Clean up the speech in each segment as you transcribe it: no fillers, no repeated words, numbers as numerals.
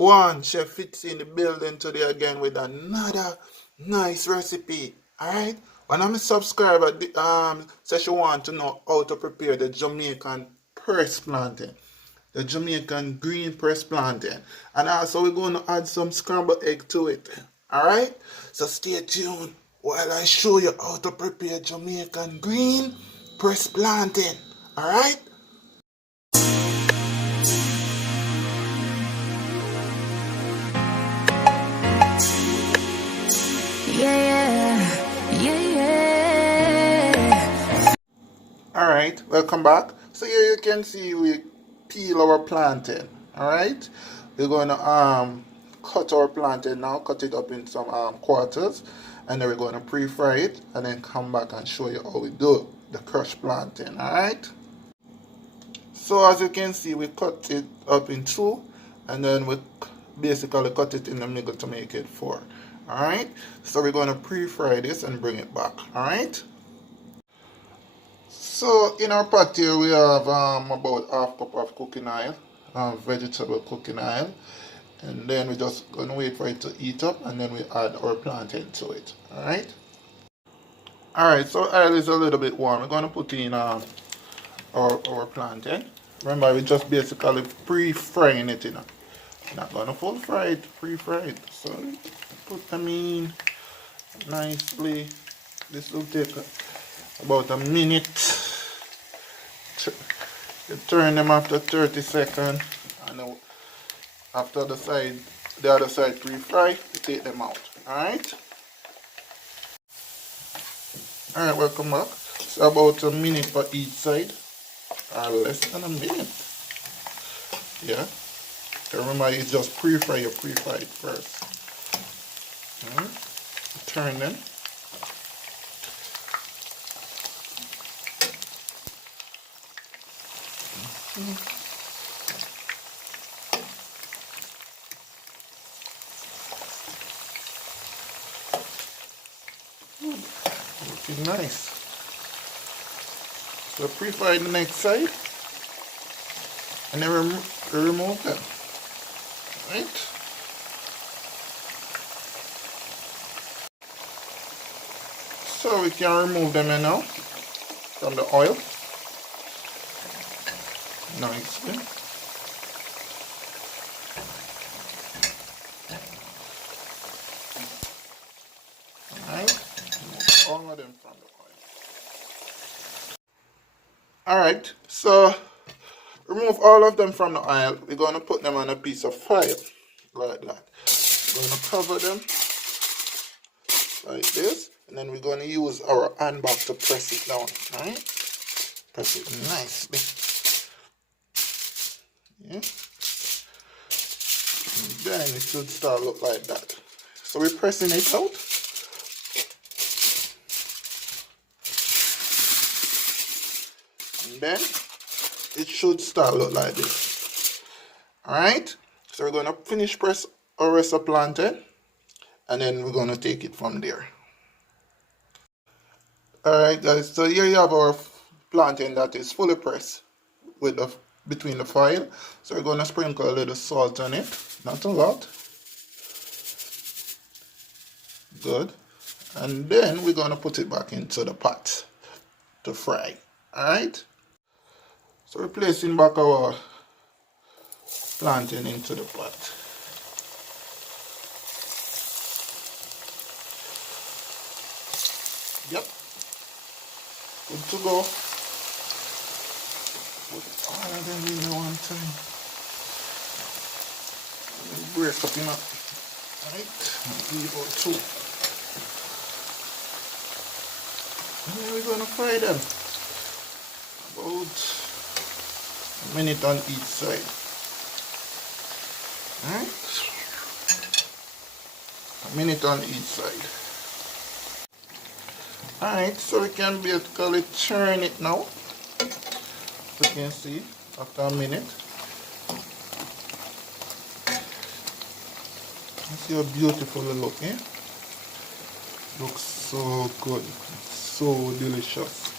Wagwan, Chef Fitzy in the building today again with another nice recipe. Alright? One of my subscribers says she want to know how to prepare the Jamaican press plantain. The Jamaican green press plantain. And also we're going to add some scrambled egg to it. Alright? So stay tuned while I show you how to prepare Jamaican green press plantain. Alright? Alright, welcome back. So here you can see we peel our plantain. Alright? We're going to cut our plantain now, cut it up in some quarters, and then we're going to pre-fry it and then come back and show you how we do the crushed plantain. Alright? So as you can see, we cut it up in two, and then we basically cut it in the middle to make it four. Alright? So we're going to pre-fry this and bring it back. Alright? So in our pot here we have about half cup of cooking oil, vegetable cooking oil, and then we're just going to wait for it to heat up, and then we add our plantain to it. Alright? Alright, so oil is a little bit warm. We're going to put in our plantain. Remember, we're just basically pre-frying it, you know. We're not going to full fry it, pre-fry it. So put them in nicely. This will take about a minute. You turn them after 30 seconds, and after the other side pre-fry, you take them out. Alright? Alright, welcome back. It's about a minute for each side, or less than a minute. Yeah. So remember, you just pre-fry, you pre-fry it first. Turn them. Looking nice. So pre-fry the next side, and then remove them. Right? So we can remove them now from the oil. Nicely. Alright, remove all of them from the oil. Alright, so remove all of them from the oil. We're going to put them on a piece of foil like that. We're going to cover them like this, and then we're going to use our hand back to press it down. Alright, press it nicely. Yeah. And then it should start look like that. So we're pressing it out. And then it should start look like this. Alright? So we're gonna finish press our rest of plantain, and then we're gonna take it from there. Alright guys, so here you have our plantain that is fully pressed with the between the foil. So we're going to sprinkle a little salt on it, not a lot. Good. And then we're going to put it back into the pot to fry. Alright? So we're placing back our plantain into the pot. Yep. Good to go. Put all of them in one time. Break up enough. Right? Leave out two. And then we're going to fry them. About a minute on each side. Alright? A minute on each side. Alright, so we can basically turn it now. You can see after a minute. See how beautiful it looks, eh? Looks so good, so delicious,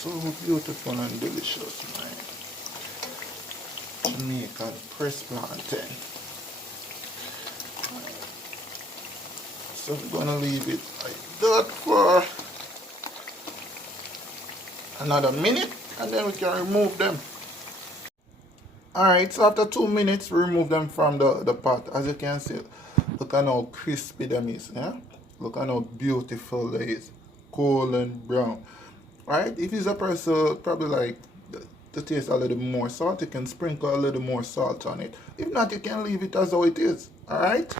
so beautiful and delicious, man. Jamaican and press plantain. So we're gonna leave it like that for another minute, and then we can remove them. Alright, so after 2 minutes, we remove them from the pot. As you can see, look at how crispy them is. Yeah? Look at how beautiful they is. Golden brown. Right? If it's a person probably like to taste a little more salt, you can sprinkle a little more salt on it. If not, you can leave it as how it is. Alright?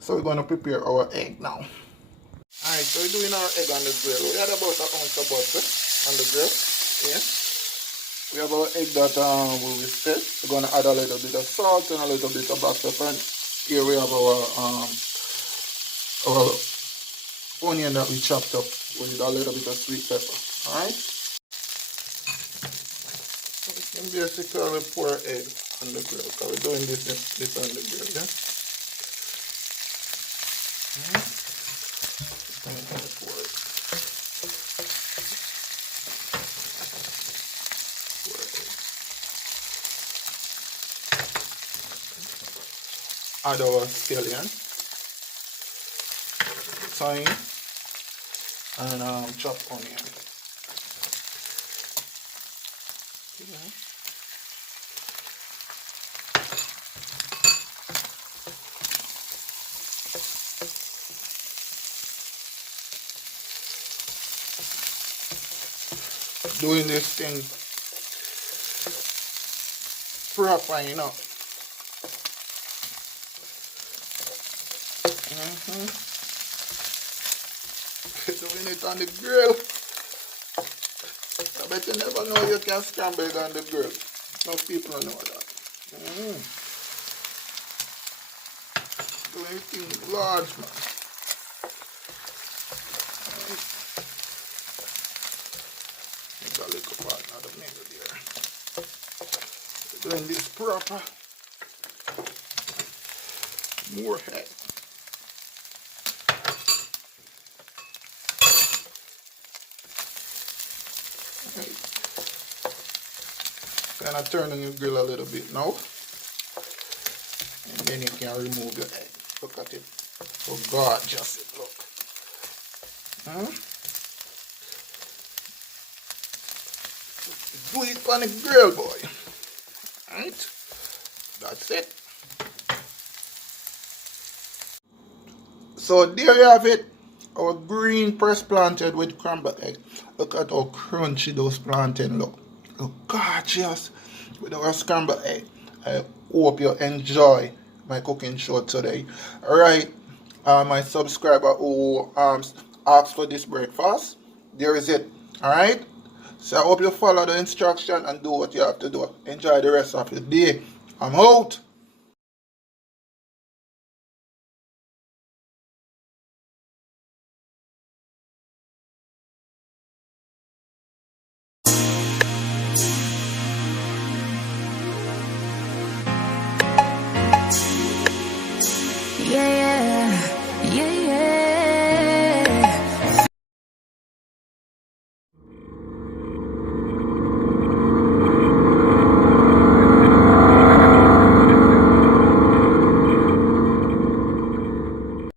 So we're going to prepare our egg now. Alright, so we're doing our egg on the grill. We had about an ounce of butter on the grill. Yeah. We have our egg that we will set. We're going to add a little bit of salt and a little bit of black pepper. And here we have our onion that we chopped up with a little bit of sweet pepper. Alright? So we can basically pour egg on the grill because we're doing this on the grill. Yeah? I'm going to pour it. Add our scallion, thyme, and chopped onion. Doing this thing proper, you know. Doing it on the grill. I bet you never know you can scramble it on the grill. Most people don't know that. Doing things large, man. Make a little part of the middle there. Doing this proper. More head. Kind of turn on your grill a little bit now, and then you can remove your egg. Look at it, so gorgeous it look. Do it on the grill, boy. Alright, that's it. So there you have it, our green pressed plantain with crumbled egg. Look at how crunchy those plantain look. Look gorgeous with our scrambled egg. I hope you enjoy my cooking show today. Alright, my subscriber who asked for this breakfast, there is it. Alright, so I hope you follow the instruction and do what you have to do. Enjoy the rest of the day. I'm out. Yeah, yeah.